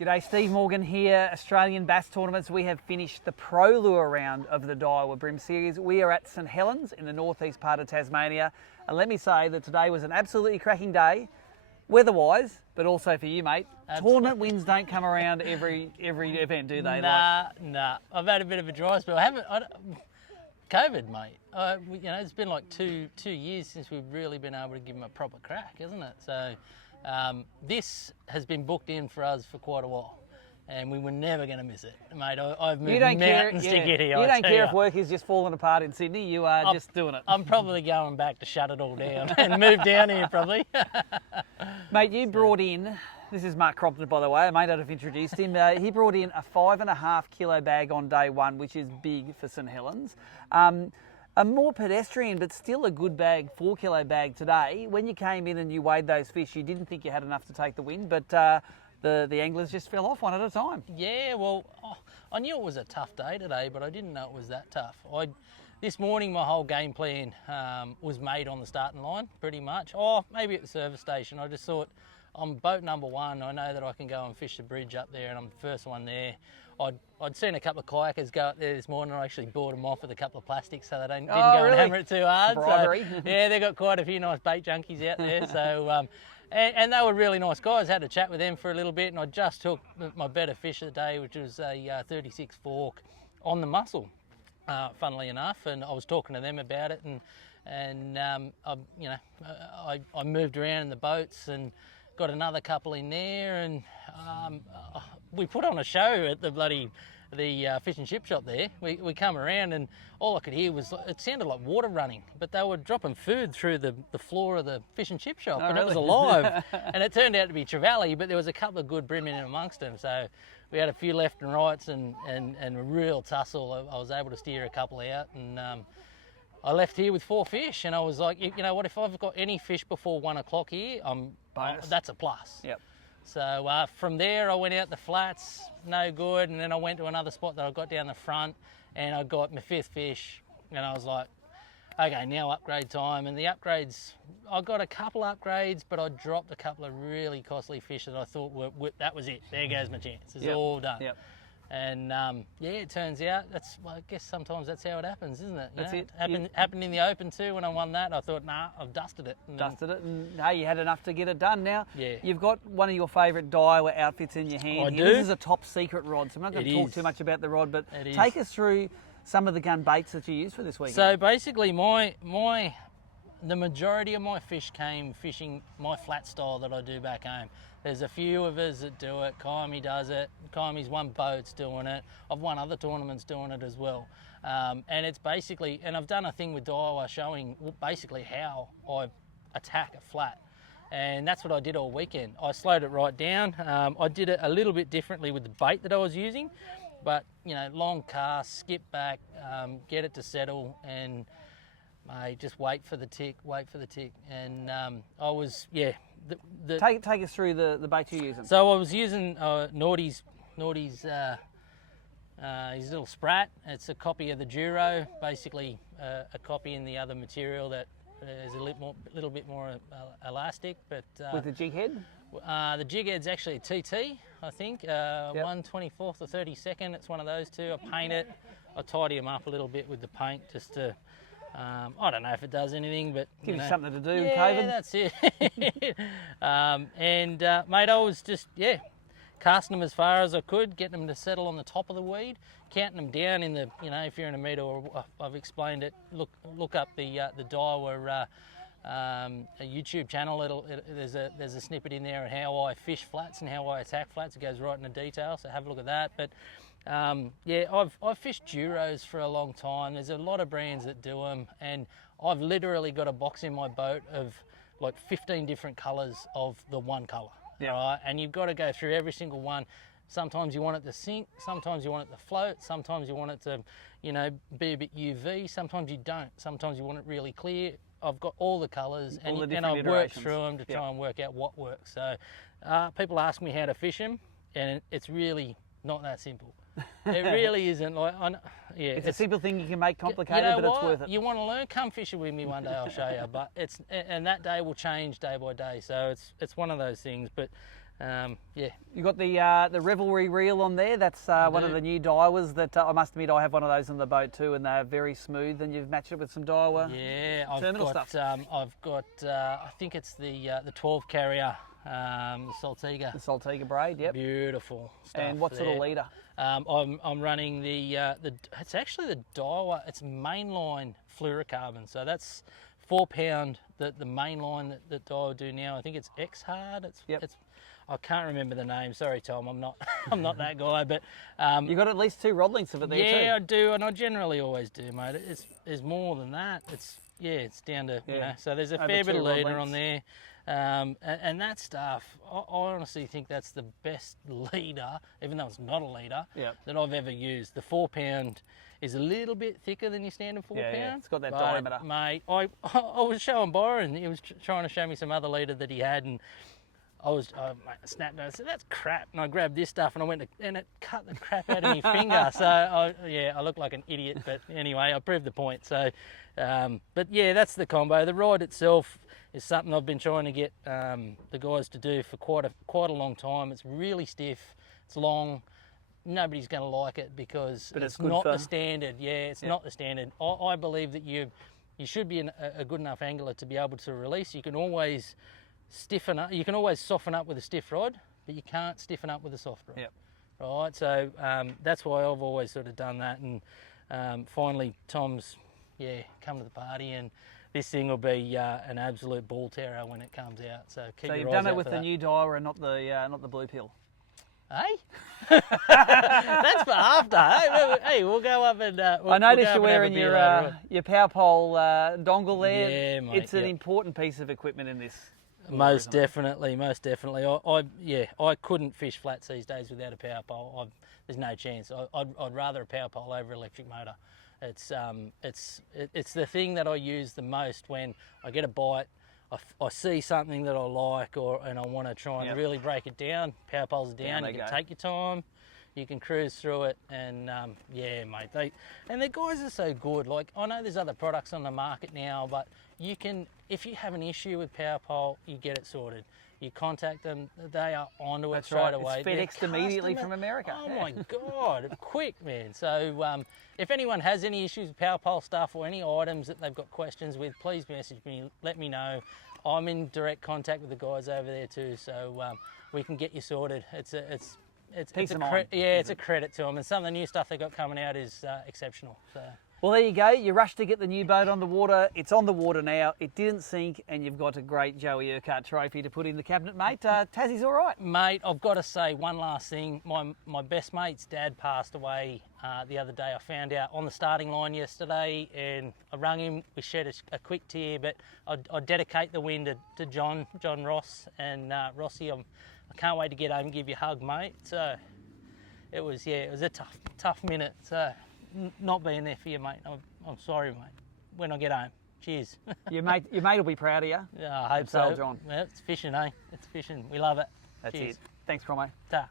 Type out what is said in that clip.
G'day, Steve Morgan here, Australian Bass Tournaments. We have finished the Pro Lure round of the Daiwa Bream series. We are at St Helens in the northeast part of Tasmania. And let me say that today was an absolutely cracking day, weather-wise, but also for you, mate. Absolutely. Tournament wins don't come around every event, do they? Nah. I've had a bit of a dry spell. COVID, mate. It's been like two years since we've really been able to give them a proper crack, isn't it? So this has been booked in for us for quite a while, and we were never going to miss it, mate. I've moved mountains to get here. You don't care if work is just falling apart in Sydney. You are just doing it. I'm probably going back to shut it all down and move down here, probably. Mate, you brought in. This is Mark Crompton, by the way. I may not have introduced him. He brought in a 5.5 kilo bag on day one, which is big for St Helens. A more pedestrian, but still a good bag, 4 kilo bag today. When you came in and you weighed those fish, you didn't think you had enough to take the win, but the anglers just fell off one at a time. Yeah, well, I knew it was a tough day today, but I didn't know it was that tough. This morning, my whole game plan was made on the starting line, pretty much. Maybe at the service station. I just thought, I'm boat number one. I know that I can go and fish the bridge up there, and I'm the first one there. I'd seen a couple of kayakers go up there this morning. I actually bought them off with a couple of plastics so they didn't go and hammer it too hard. Bribery. So, yeah, they've got quite a few nice bait junkies out there. So, and they were really nice guys. Had a chat with them for a little bit, and I just took my better fish of the day, which was a 36 fork on the mussel, funnily enough. And I was talking to them about it, and I moved around in the boats and got another couple in there, and we put on a show at the fish and chip shop there. We come around and all I could hear was, it sounded like water running, but they were dropping food through the floor of the fish and chip shop. It was alive. And it turned out to be trevally, but there was a couple of good bream in amongst them. So we had a few left and rights and a real tussle. I was able to steer a couple out, and I left here with 4 fish, and I was like, you know what, if I've got any fish before 1 o'clock here, that's a plus. Yep. So from there, I went out the flats, no good, and then I went to another spot that I got down the front, and I got my 5th fish, and I was like, okay, now upgrade time. And the upgrades, I got a couple upgrades, but I dropped a couple of really costly fish that I thought that was it. There goes my chance. It's all done. Yep. And it turns out I guess sometimes that's how it happens, isn't it? That's it. Happened in the Open too. When I won that, I thought, nah, I've dusted it. And hey, you had enough to get it done. Now, yeah. You've got one of your favourite Daiwa outfits in your hand. I do. This is a top secret rod, so I'm not going to talk too much about the rod, but take us through some of the gun baits that you use for this weekend. So basically, the majority of my fish came fishing my flat style that I do back home. There's a few of us that do it. Kaimi does it. Kaimi's won boats doing it. I've won other tournaments doing it as well. And it's basically, and I've done a thing with Daiwa showing basically how I attack a flat. And that's what I did all weekend. I slowed it right down. I did it a little bit differently with the bait that I was using, but long cast, skip back, get it to settle, and just wait for the tick. And I was, Take us through the bait you're using. So I was using Naughty's his little sprat. It's a copy of the Duro, basically a copy in the other material that is a little bit more elastic. But with the jig head? The jig head's actually a TT, I think. 1/24th or 32nd. It's one of those two. I paint it. I tidy them up a little bit with the paint just to. I don't know if it does anything, but give you something to do. Yeah, that's it. Mate, I was just casting them as far as I could, getting them to settle on the top of the weed, counting them down in the if you're in a meter, or I've explained it. Look up the Daiwa a YouTube channel. There's a snippet in there of how I fish flats and how I attack flats. It goes right into detail, so have a look at that. But I've fished Duros for a long time. There's a lot of brands that do them, and I've literally got a box in my boat of like 15 different colours of the one colour. Yeah. Right? And you've got to go through every single one. Sometimes you want it to sink, sometimes you want it to float, sometimes you want it to, be a bit UV, sometimes you don't. Sometimes you want it really clear. I've got all the colours, and I've worked through them to try and work out what works. So people ask me how to fish them, and it's really not that simple. It really isn't. It's a simple thing you can make complicated, but it's worth it. You want to learn? Come fishing with me one day. I'll show you. But and that day will change day by day. So it's one of those things. But Yeah. You got the Revelry reel on there. That's one of the new Daiwas that I must admit I have one of those on the boat too, and they're very smooth. And you've matched it with some Daiwa terminal stuff. I've got I think it's the 12 carrier, the Saltiga. The Saltiga braid, yep. Beautiful stuff. And what sort of leader? I'm running the it's actually the Daiwa. It's mainline fluorocarbon. So that's 4 pound. The mainline that Daiwa do now. I think it's X Hard. It's I can't remember the name. Sorry, Tom. I'm not that guy. But you got at least 2 rod lengths of it there too. Yeah, I do, and I generally always do, mate. It's more than that. It's down to you know. So there's a fair bit of leader on there, and that stuff. I honestly think that's the best leader, even though it's not a leader, that I've ever used. The 4 pound is a little bit thicker than your standard 4 pound. Yeah, it's got that diameter. Mate, I was showing Byron. He was trying to show me some other leader that he had, and I snapped and I said, that's crap. And I grabbed this stuff and and it cut the crap out of my finger. So I look like an idiot, but anyway, I proved the point. So, but yeah, that's the combo. The ride itself is something I've been trying to get the guys to do for quite a long time. It's really stiff, it's long. Nobody's going to like it because it's not the standard. Yeah, it's not the standard. I believe that you should be a good enough angler to be able to release. You can always stiffen up. You can always soften up with a stiff rod, but you can't stiffen up with a soft rod. Yep. Right. So that's why I've always sort of done that. And finally, Tom's come to the party, and this thing will be an absolute ball terror when it comes out. So keep your eyes out for that. So you've done it with the new Daiwa and not the blue pill. Hey, that's for after. Hey, we'll go up and. I noticed you're wearing your power pole dongle there. Yeah, mate. It's an important piece of equipment in this. Most definitely. I couldn't fish flats these days without a power pole. There's no chance. I'd rather a power pole over electric motor. It's the thing that I use the most when I get a bite. I see something that I like, and I want to try and really break it down. Power poles are down. You can take your time. You can cruise through it, and mate. The guys are so good. Like, I know there's other products on the market now, but you can, if you have an issue with power pole, you get it sorted. You contact them, they are onto it straight away. It's FedExed immediately from America. Oh my God, quick, man. So if anyone has any issues with power pole stuff or any items that they've got questions with, please message me, let me know. I'm in direct contact with the guys over there too, so we can get you sorted. It's a credit to them, and some of the new stuff they got coming out is exceptional. So. Well, there you go. You rushed to get the new boat on the water. It's on the water now. It didn't sink, and you've got a great Joey Urquhart trophy to put in the cabinet, mate. Tassie's all right. Mate, I've got to say one last thing. My best mate's dad passed away the other day. I found out on the starting line yesterday, and I rang him. We shed a quick tear, but I dedicate the win to John Ross, and Rossi. I can't wait to get home and give you a hug, mate. So it was a tough minute. So. Not being there for you, mate. I'm sorry, mate. When I get home. Cheers. Your mate will be proud of you. Yeah, I hope so. John. Yeah, it's fishing, eh? It's fishing. We love it. That's Cheers. It. Thanks, Cromo. Ta.